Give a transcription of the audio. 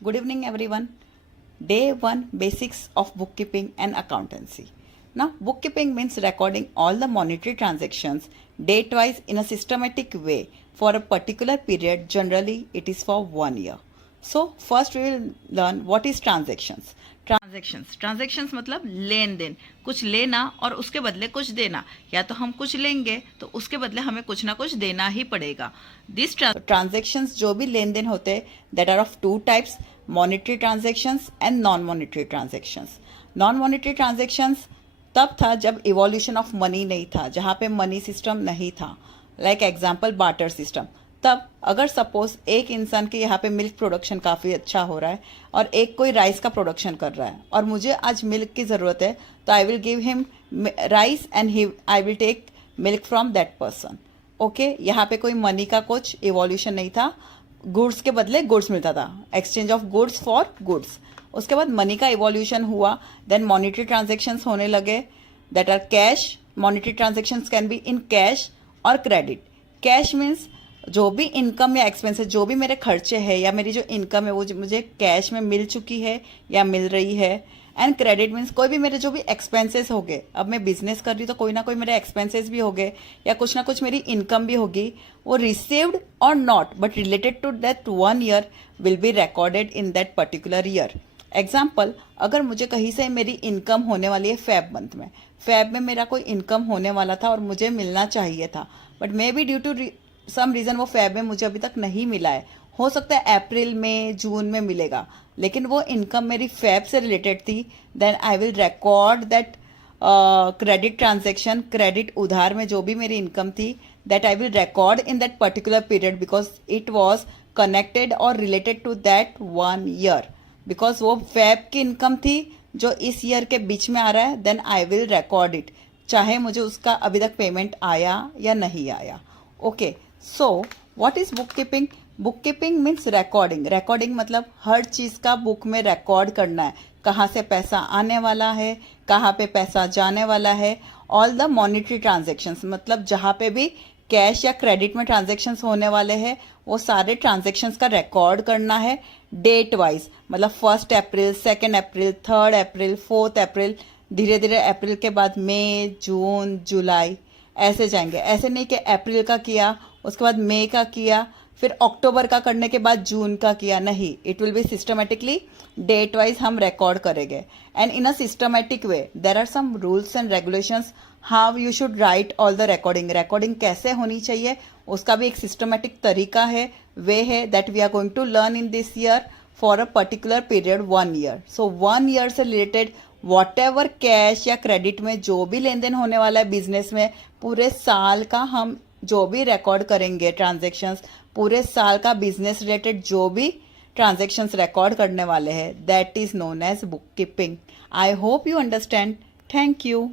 Good evening, everyone. Day 1 Basics of Bookkeeping and Accountancy. Now, bookkeeping means recording all the monetary transactions date wise in a systematic way for a particular period. Generally, it is for 1 year. So, first we will learn what is transactions. Transactions मतलब लेन then, कुछ लेना और उसके बदले कुछ देना, या तो हम कुछ लेंगे तो उसके बदले हमें कुछ ना कुछ देना ही पड़ेगा. दिस ट्रांजेक्शंस जो भी लेन देन होते हैं that are of two types, monetary transactions and non monetary transactions. Non monetary transactions तब था जब इवोल्यूशन ऑफ मनी नहीं था, जहाँ पे मनी सिस्टम नहीं था. Like example barter system. तब अगर सपोज एक इंसान के यहाँ पे मिल्क प्रोडक्शन काफ़ी अच्छा हो रहा है और एक कोई राइस का प्रोडक्शन कर रहा है और मुझे आज मिल्क की ज़रूरत है, तो I will give him rice and I will take milk from that person. Okay, यहाँ पे कोई मनी का कुछ इवोल्यूशन नहीं था, गुड्स के बदले गुड्स मिलता था, exchange of goods for goods. उसके बाद मनी का इवोल्यूशन हुआ, देन मॉनेटरी ट्रांजेक्शन्स होने लगे that are cash. Monetary transactions can be in cash और क्रेडिट. कैश मीन्स जो भी इनकम या एक्सपेंसेस, जो भी मेरे खर्चे हैं या मेरी जो इनकम है वो मुझे कैश में मिल चुकी है या मिल रही है. एंड क्रेडिट मीन्स कोई भी मेरे जो भी एक्सपेंसेस हो गए, अब मैं बिजनेस कर रही हूँ तो कोई ना कोई मेरे एक्सपेंसेस भी हो गए या कुछ ना कुछ मेरी इनकम भी होगी, वो रिसीव्ड और not but related to that 1 year will be recorded in that particular year. Example, अगर मुझे कहीं से मेरी इनकम होने वाली है फेब मंथ में, फेब में मेरा कोई इनकम होने वाला था और मुझे मिलना चाहिए था, but may be due to some reason वो फेब में मुझे अभी तक नहीं मिला है. हो सकता है अप्रैल में, जून में मिलेगा, लेकिन वो इनकम मेरी फेब से रिलेटेड थी. Then I will record that credit transaction, credit उधार में जो भी मेरी इनकम थी, that I will record in that particular period because it was connected और related to that 1 year. Because वो फेब की इनकम थी जो इस ईयर के बीच में आ रहा है, then I will record it, चाहे मुझे उसका अभी तक पेमेंट आया या नहीं आया. Okay, so what is book keeping? Book keeping means recording. Recording मतलब हर चीज़ का बुक में रिकॉर्ड करना है, कहाँ से पैसा आने वाला है, कहाँ पे पैसा जाने वाला है. ऑल द मॉनेटरी ट्रांजेक्शन्स मतलब जहाँ पे भी कैश या क्रेडिट में ट्रांजेक्शन्स होने वाले हैं वो सारे ट्रांजेक्शन्स का रिकॉर्ड करना है डेट वाइज. मतलब 1 अप्रैल, 2 अप्रैल, 3 अप्रैल, 4 अप्रैल, धीरे धीरे अप्रैल के बाद मई, जून, जुलाई ऐसे जाएंगे. ऐसे नहीं कि अप्रैल का किया उसके बाद मई का किया फिर अक्टूबर का करने के बाद जून का किया, नहीं. It will be systematically date wise हम रिकॉर्ड करेंगे and in a systematic way. There are some rules and regulations how you should write all the recording. Recording कैसे होनी चाहिए उसका भी एक सिस्टमेटिक तरीका है, वे है that we are going to learn in this year for a particular period 1 year. So 1 year से रिलेटेड वॉट एवर कैश या क्रेडिट में जो भी लेन देन होने वाला है बिजनेस में, पूरे साल का हम जो भी रिकॉर्ड करेंगे ट्रांजेक्शन्स, पूरे साल का बिजनेस रिलेटेड जो भी ट्रांजेक्शन्स रिकॉर्ड करने वाले हैं, that is known as book keeping. I hope you understand. Thank you.